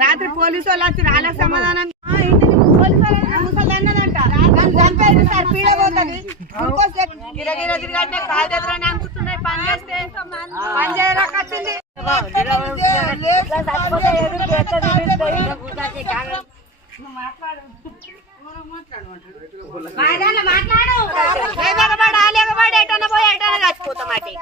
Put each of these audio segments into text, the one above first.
రాత్రి పోలీసు వాళ్ళు వచ్చి రాలే సమాధానం పోలీసు వాళ్ళు ముసలి అన్నదంట చంపేది సార్ పీడ పోతుంది అనుకుంటున్నాయి పని చేస్తే పని చేయరాకొచ్చింది మాట్లాడు ఎటన్నా పోయి ఎటన్నా చచ్చిపోతామటి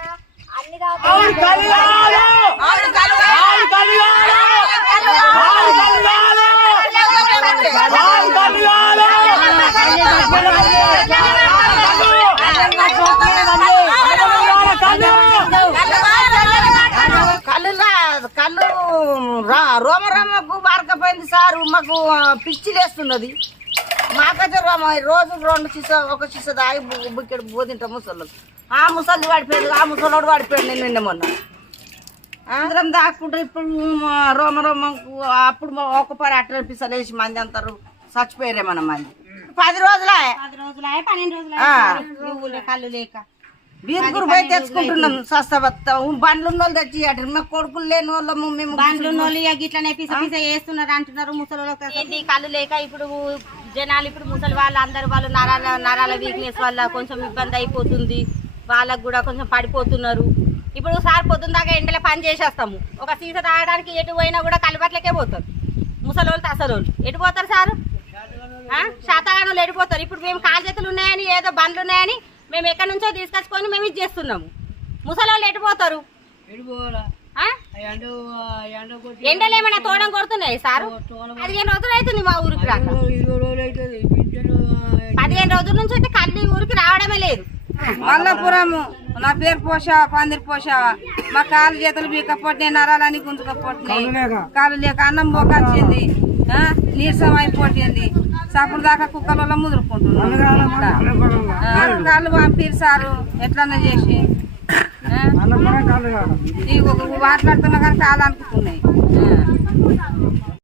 కళ్ళు రోమ రోమకు వారకపోయింది సారు. మాకు పిచ్చి లేస్తున్నది. మాకైతే రోజు 2 సీసా 1 సీసా దాగి ఇక్కడ పోతుంటాం ముసళ్ళు. ఆ ముసలి పడిపోయాడు, ఆ ముసలోడు పడిపోయాడు. నేను నిన్న మొన్న అందరం దాక్కుంటారు. ఇప్పుడు రోమ రోమకు అప్పుడు 1 పరి 8 పీసాలు వేసి మంది అంటారు చచ్చిపోయారేమన్న మంది. 10 రోజులే 12 రోజులు కళ్ళు లేక బీరుగురు పోయి తెచ్చుకుంటున్నాం. సస్తబత్త బండ్లు ఉన్నోళ్ళు తెచ్చి మా కొడుకులు లేని వాళ్ళము మేము బండ్లు ఉన్నోళ్ళు ఇట్లనే పిస పిస వేస్తున్నారు అంటున్నారు ముసలి కళ్ళు లేక. ఇప్పుడు జనాలు ఇప్పుడు ముసలి వాళ్ళు అందరు వాళ్ళు నరాల వీక్నెస్ వల్ల కొంచెం ఇబ్బంది అయిపోతుంది. వాళ్ళకు కూడా కొంచెం పడిపోతున్నారు. ఇప్పుడు సార్ పొద్దున్న దాకా ఎండలో పని చేసేస్తాము. ఒక సీస తాగడానికి ఎటు పోయినా కూడా కలబట్లకే పోతారు ముసలి వాళ్ళు తసరోళ్ళు. ఎటు పోతారు సారు? శాతగానులు ఎడిపోతారు. ఇప్పుడు మేము కాలు చేతులు ఉన్నాయని ఏదో బండ్లు ఉన్నాయని మేము ఎక్కడి నుంచో తీసుకొచ్చుకొని మేము ఇది చేస్తున్నాము. ముసలి వాళ్ళు ఎడిపోతారు. ఎండలు ఏమైనా తోడం కొడుతున్నాయి సారు? 15 రోజులు అవుతుంది మా ఊరికి రాక. 15 రోజుల నుంచి అయితే కళ్ళు ఊరికి రావడమే లేదు. మల్లపురము నా పేరు పోషావా పందిరి పోషావా. మా కాలు చేతులు బీకపోతే నరాలని గుంజుకపోతున్నాయి. కాలు లేక అన్నం పోకొచ్చింది, నీరసం అయిపోతుంది. సప్పుడు దాకా కుక్కలలో ముదురుకుంటున్నాం. కాళ్ళు పంపిరు సారు ఎట్లన్నా చేసి. మాట్లాడుతున్నా కానీ కాలు అనుకుంటున్నాయి.